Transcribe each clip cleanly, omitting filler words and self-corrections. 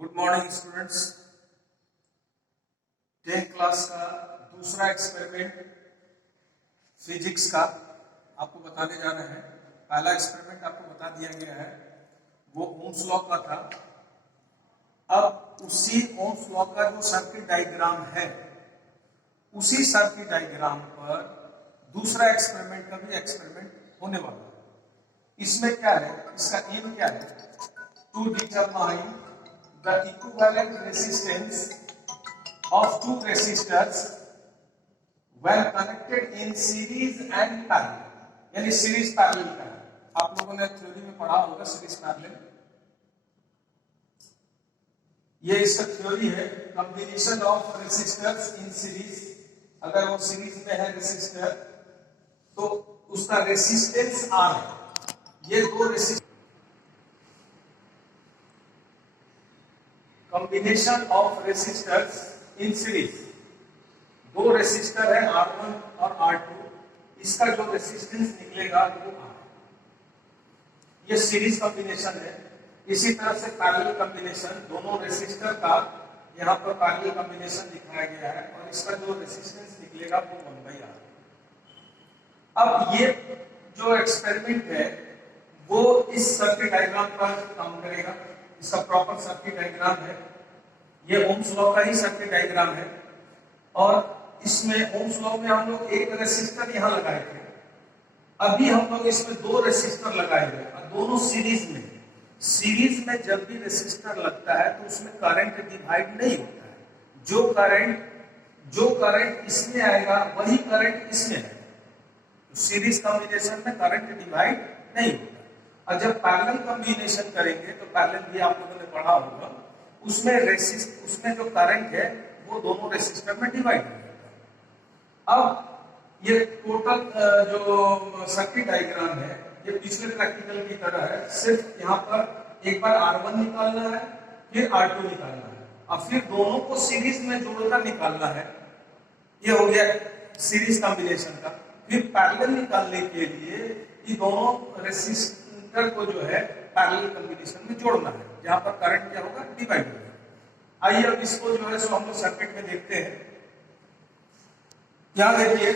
Good morning students. 10th class का दूसरा experiment physics का आपको बताने जा रहे हैं। पहला एक्सपेरिमेंट आपको बता दिया गया है, वो ओम्स लॉ का था। अब उसी ओम्स लॉ का जो सर्किट डायग्राम है, उसी सर्किट डायग्राम पर दूसरा एक्सपेरिमेंट का भी एक्सपेरिमेंट होने वाला है। इसमें क्या है, इसका एम क्या है? To determine the equivalent resistance of two resistors when connected in series and parallel, यानी सीरीज पैरेलल का है। आप लोगों ने थ्योरी में पढ़ा होगा सीरीज पैरेलल। ये इसका थ्योरी है, combination of resistors in series. अगर वो सीरीज में है रेसिस्टर तो उसका रेसिस्टेंस आर है। ये दो resistor combination of resistors in series, दो रेसिस्टर है R1 और R2, इसका जो रेसिस्टेंस निकलेगा वो R। ये सीरीज कॉम्बिनेशन है। इसी तरह से पैरेलल कॉम्बिनेशन, दोनों रेसिस्टर का यहाँ पर पैरेलल कॉम्बिनेशन दिखाया गया है और इसका जो रेसिस्टेंस निकलेगा वो 1/R। अब ये जो एक्सपेरिमेंट है वो इस सर्किट डायग्राम पर काम करेगा। इसका प्रॉपर सर्किट डायग्राम है, ये ओम्स लॉ का ही सर्किट डायग्राम है। और इसमें ओम्स लॉ में हम लोग एक रेसिस्टर यहां लगाए थे, अभी हम लोग इसमें दो रेसिस्टर लगाए हुए और दोनों सीरीज में। सीरीज में जब भी रेसिस्टर लगता है तो उसमें करंट डिवाइड नहीं होता है। जो करंट इसमें आएगा वही करंट इसमें आएगा। सीरीज कॉम्बिनेशन में करंट डिवाइड नहीं होता। और जब पैरेलल कॉम्बिनेशन करेंगे तो पैरेलल भी आप लोगों ने पढ़ा होगा, उसमें जो करंट है वो दोनों रेसिस्टर में डिवाइड हो जाता है। अब ये टोटल जो सर्किट डायग्राम है ये पिछले प्रैक्टिकल की तरह है, सिर्फ यहाँ पर एक बार R1 निकालना है, फिर R2 निकालना है और फिर दोनों को सीरीज में जोड़कर निकालना है। ये हो गया सीरीज कॉम्बिनेशन का। फिर पैरेलल निकालने के लिए ये दोनों रेसिस्टर को जो है पैरेलल कॉम्बिनेशन में जोड़ना है, जहां पर करंट क्या होगा, डिवाइड होगा। आइए अब इसको जो है सो हम लोग सर्किट में देखते हैं। यहां देखिए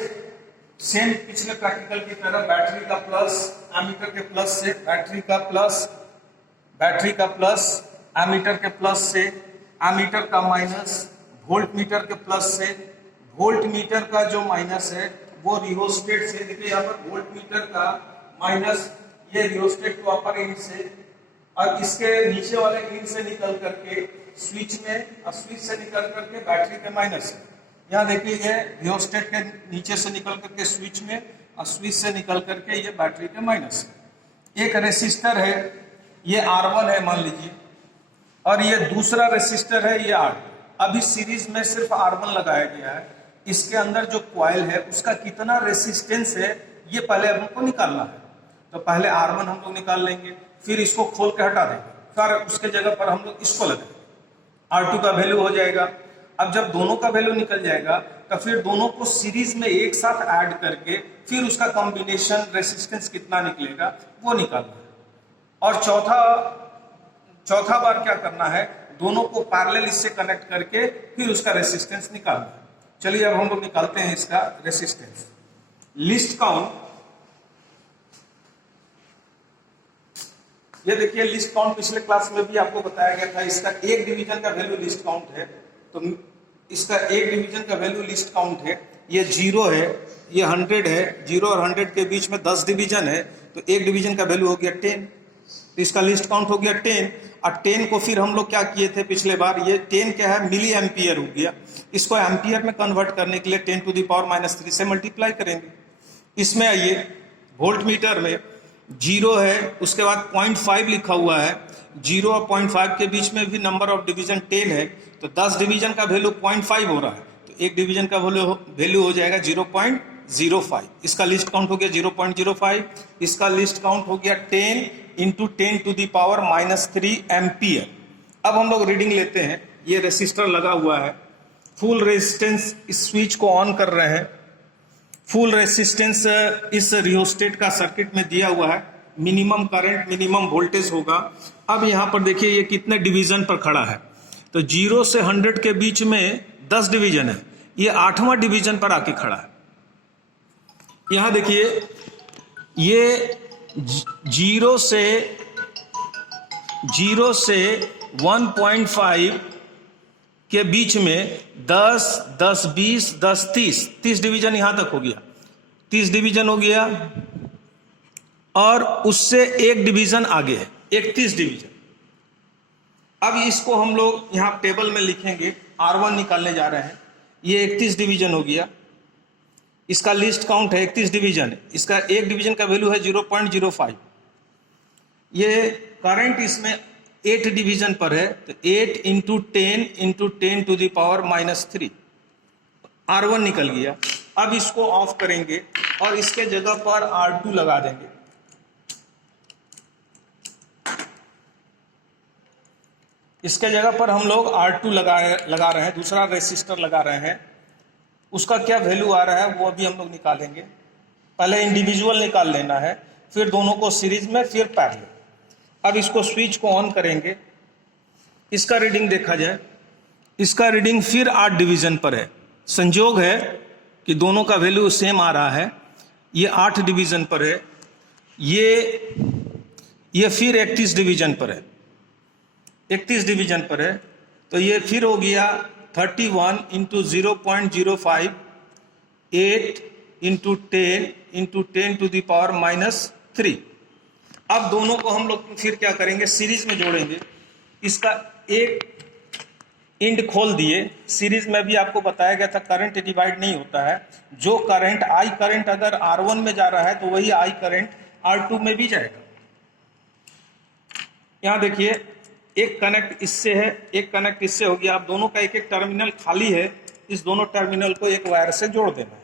सेम पिछले प्रैक्टिकल की तरह बैटरी का प्लस एमीटर के प्लस से, बैटरी का प्लस एमीटर के प्लस से, एमीटर का माइनस वोल्ट मीटर के प्लस से, वोल्ट मीटर का जो माइनस है वो रियोस्टेट से। देखिए यहाँ पर वोल्ट मीटर का माइनस ये रियोस्टेट को अपर एंड से और इसके नीचे वाले एंड से निकल करके स्विच में और स्विच से निकल करके बैटरी के माइनस में। यहाँ देखिए ये रियोस्टेट के नीचे से निकल करके स्विच में और स्विच से निकल करके ये बैटरी के माइनस में। एक रेसिस्टर है, ये R1 है मान लीजिए, और ये दूसरा रेसिस्टर है ये R2। अभी सीरीज में सिर्फ R1 लगाया गया है। इसके अंदर जो कॉइल है उसका कितना रेसिस्टेंस है ये पहले हमको निकालना है। तो पहले R1 हम लोग निकाल लेंगे, फिर इसको खोल के हटा देंगे, फिर उसके जगह पर हम लोग इसको लगाएंगे, R2 का वैल्यू हो जाएगा। अब जब दोनों का वैल्यू निकल जाएगा तो फिर दोनों को सीरीज में एक साथ ऐड करके फिर उसका कॉम्बिनेशन रेसिस्टेंस कितना निकलेगा वो निकालना है। और चौथा बार क्या करना है, दोनों को पैरेलल इससे कनेक्ट करके फिर उसका रेसिस्टेंस निकालना है। चलिए अब हम लोग निकालते हैं इसका रेसिस्टेंस। लिस्ट काउंट, ये देखिए लिस्ट काउंट पिछले क्लास में भी आपको बताया गया था। इसका एक डिवीजन का वैल्यू लिस्ट काउंट है, तो इसका एक डिवीजन का वैल्यू लिस्ट काउंट है। ये 0 है, ये 100 है। 0 और 100 के बीच में 10 डिवीजन है, तो एक डिवीजन का वैल्यू हो गया 10। तो इसका लिस्ट काउंट हो गया 10। और 10 को फिर हम लोग क्या किए थे पिछले बार, ये 10 क्या है, मिली एम्पियर हो गया। इसको एम्पियर में कन्वर्ट करने के लिए 10⁻³ से मल्टीप्लाई करेंगे। इसमें आइए वोल्ट मीटर में 0 है, उसके बाद 0.5 लिखा हुआ है। 0 और 0.5 के बीच में भी नंबर ऑफ डिवीजन 10 है, तो 10 डिवीजन का वैल्यू 0.5 हो रहा है, तो एक डिवीजन का वैल्यू हो जाएगा 0.05। इसका लिस्ट काउंट हो गया 0.05। इसका लिस्ट काउंट हो गया 10 × 10⁻³ एम्पियर। अब हम लोग रीडिंग लेते हैं। ये रेसिस्टर लगा हुआ है, फुल रेजिस्टेंस, इस स्विच को ऑन कर रहे हैं। फुल रेसिस्टेंस इस रियोस्टेट का सर्किट में दिया हुआ है। मिनिमम करंट मिनिमम वोल्टेज होगा। अब यहाँ पर देखिए ये कितने डिवीजन पर खड़ा है, तो 0 से 100 के बीच में 10 डिवीजन है, ये 8वां डिवीजन पर आके खड़ा है। यहां देखिए, ये 0 से 1.5 के बीच में 10, 10, 20, 10, 30 डिवीजन यहां तक हो गया, 30 डिवीजन हो गया। और उससे एक डिवीजन आगे है, 31 डिवीजन। अब इसको हम लोग यहां टेबल में लिखेंगे, R1 निकालने जा रहे हैं। ये 31 डिवीजन हो गया, इसका लिस्ट काउंट है 31 डिवीजन, इसका एक डिवीजन का वैल्यू है 0.05। ये करंट इसमें 8 डिवीजन पर है, तो 8 into 10 to the power -3, R1 निकल गया। अब इसको ऑफ करेंगे और इसके जगह पर R2 लगा देंगे। इसके जगह पर हम लोग R2 लगा रहे हैं, दूसरा रेसिस्टर लगा रहे हैं। उसका क्या वैल्यू आ रहा है वो अभी हम लोग निकालेंगे। पहले इंडिविजुअल निकाल लेना है, फिर दोनों को सीरीज में, फिर पैरेलल। अब इसको स्विच को ऑन करेंगे, इसका रीडिंग देखा जाए। इसका रीडिंग फिर 8 डिवीजन पर है। संयोग है कि दोनों का वैल्यू सेम आ रहा है। ये 8 डिवीजन पर है, ये फिर 31 डिवीजन पर है, 31 डिवीजन पर है। तो ये फिर हो गया 31 into 0.05, 8 into 10 to the power -3। अब दोनों को हम लोग फिर क्या करेंगे, सीरीज में जोड़ेंगे। इसका एक इंड खोल दिए। सीरीज में भी आपको बताया गया था करंट डिवाइड नहीं होता है। जो करंट आई करंट अगर R1 में जा रहा है तो वही आई करंट R2 में भी जाएगा। यहां देखिए, एक कनेक्ट इससे है, एक कनेक्ट इससे हो गया। अब दोनों का एक एक टर्मिनल खाली है, इस दोनों टर्मिनल को एक वायर से जोड़ देना है।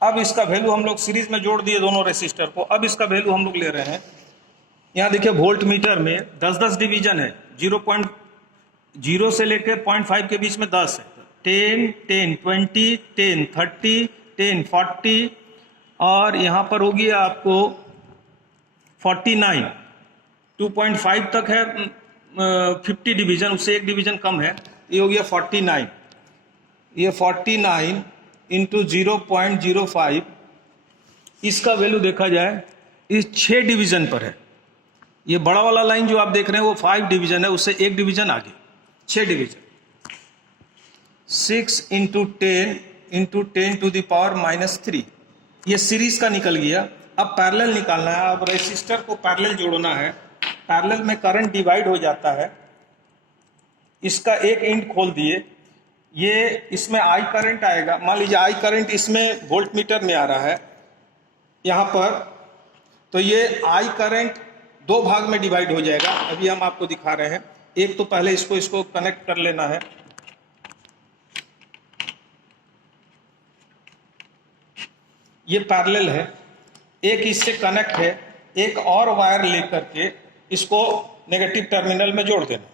अब इसका वैल्यू हम लोग सीरीज में जोड़ दिए दोनों रेसिस्टर को। अब इसका वैल्यू हम लोग ले रहे हैं। यहाँ देखिए, वोल्ट मीटर में 10-10 डिवीजन है। 0 से लेकर 0.5 के बीच में 10 है। 10, 10, 20, 10, 30, 10, 40 और यहाँ पर होगी आपको 49। 2.5 तक है 50 डिवीजन, उससे एक डिवीजन कम है। ये हो गया 49। ये 49 इंटू 0.05, इसका वैल्यू देखा जाए इस 6 डिवीजन पर है। ये बड़ा वाला लाइन जो आप देख रहे हैं वो 5 डिवीजन है, उससे एक डिवीजन आगे 6 division. 6 into 10 to the power -3, ये सीरीज का निकल गया। अब पैरेलल निकालना है। अब रेसिस्टर को पैरेलल जोड़ना है। पैरेलल में करंट डिवाइड हो जाता है। इसका एक एंड खोल दिए, ये इसमें आई करंट आएगा। मान लीजिए आई करंट इसमें वोल्ट मीटर में आ रहा है यहाँ पर, तो ये आई करंट 2 भाग में डिवाइड हो जाएगा। अभी हम आपको दिखा रहे हैं। एक तो पहले इसको कनेक्ट कर लेना है। ये पैरेलल है, एक इससे कनेक्ट है। एक और वायर लेकर के इसको नेगेटिव टर्मिनल में जोड़ देना।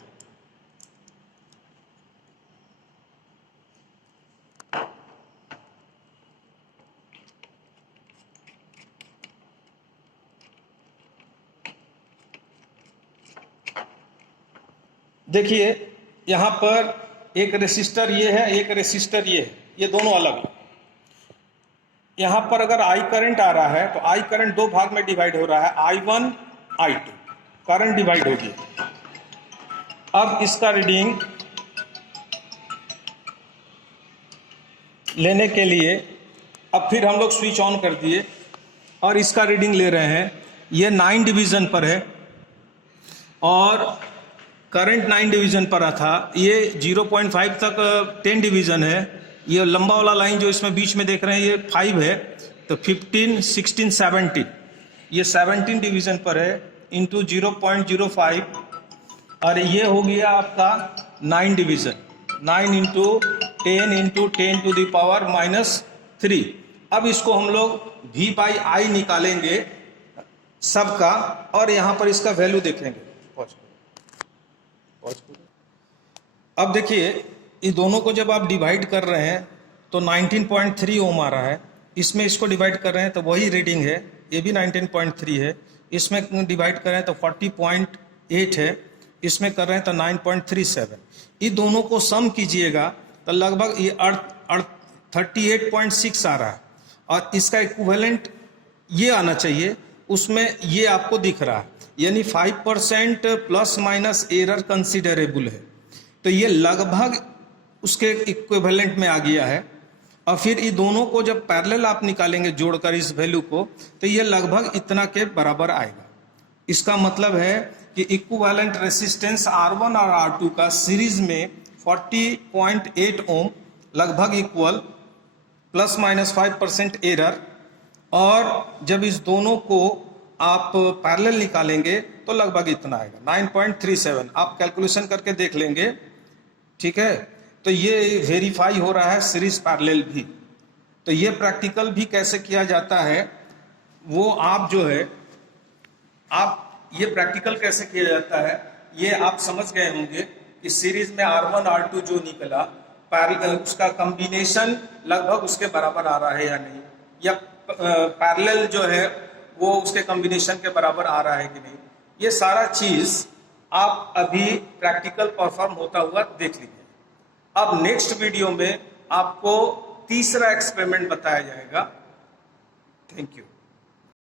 देखिए, यहां पर एक रेसिस्टर ये है, एक रेसिस्टर ये है, ये दोनों अलग है। यहां पर अगर आई करंट आ रहा है तो आई करंट 2 भाग में डिवाइड हो रहा है, I1, I2 करंट डिवाइड हो गया। अब इसका रीडिंग लेने के लिए अब फिर हम लोग स्विच ऑन कर दिए और इसका रीडिंग ले रहे हैं। ये 9 डिवीजन पर है और करंट 9 डिवीजन पर आ था। ये 0.5 तक 10 डिवीजन है। ये लंबा वाला लाइन जो इसमें बीच में देख रहे हैं ये 5 है, तो 15, 16, 17, ये 17 डिवीजन पर है इंटू 0.05 और ये हो गया आपका 9 division. 9 into 10 to the power -3। अब इसको हम लोग V/I निकालेंगे सबका और यहाँ पर इसका वैल्यू देखेंगे। अब देखिए ये दोनों को जब आप डिवाइड कर रहे हैं तो 19.3 ओम आ रहा है, इसमें इसको डिवाइड कर रहे हैं तो वही रीडिंग है, ये भी 19.3 है, इसमें डिवाइड कर रहे हैं तो 40.8 है, इसमें कर रहे हैं तो 9.37। ये दोनों को सम कीजिएगा तो लगभग ये 38.6 आ रहा है, और इसका इक्विवेलेंट ये आना चाहिए, उसमें ये आपको दिख रहा है, यानी 5% प्लस माइनस एरर कंसिडरेबल है, तो ये लगभग उसके इक्विवेलेंट में आ गया है। और फिर ये दोनों को जब पैरेलल आप निकालेंगे जोड़कर इस वैल्यू को, तो ये लगभग इतना के बराबर आएगा। इसका मतलब है कि इक्विवेलेंट रेसिस्टेंस R1 और R2 का सीरीज में 40.8 ओम लगभग इक्वल प्लस माइनस 5% एरर, और जब इस दोनों को आप पैरेलल निकालेंगे तो लगभग इतना आएगा 9.37। आप कैलकुलेशन करके देख लेंगे, ठीक है। तो ये वेरीफाई हो रहा है सीरीज पैरेलल भी। तो ये प्रैक्टिकल भी कैसे किया जाता है वो आप जो है आप ये प्रैक्टिकल कैसे किया जाता है ये आप समझ गए होंगे कि सीरीज में R1 R2 जो निकला पैरेलल उसका कॉम्बिनेशन लगभग उसके बराबर आ रहा है या नहीं, या पैरेलल जो है वो उसके कॉम्बिनेशन के बराबर आ रहा है कि नहीं, ये सारा चीज आप अभी प्रैक्टिकल परफॉर्म होता हुआ देख लीजिए। अब नेक्स्ट वीडियो में आपको तीसरा एक्सपेरिमेंट बताया जाएगा। Thank you.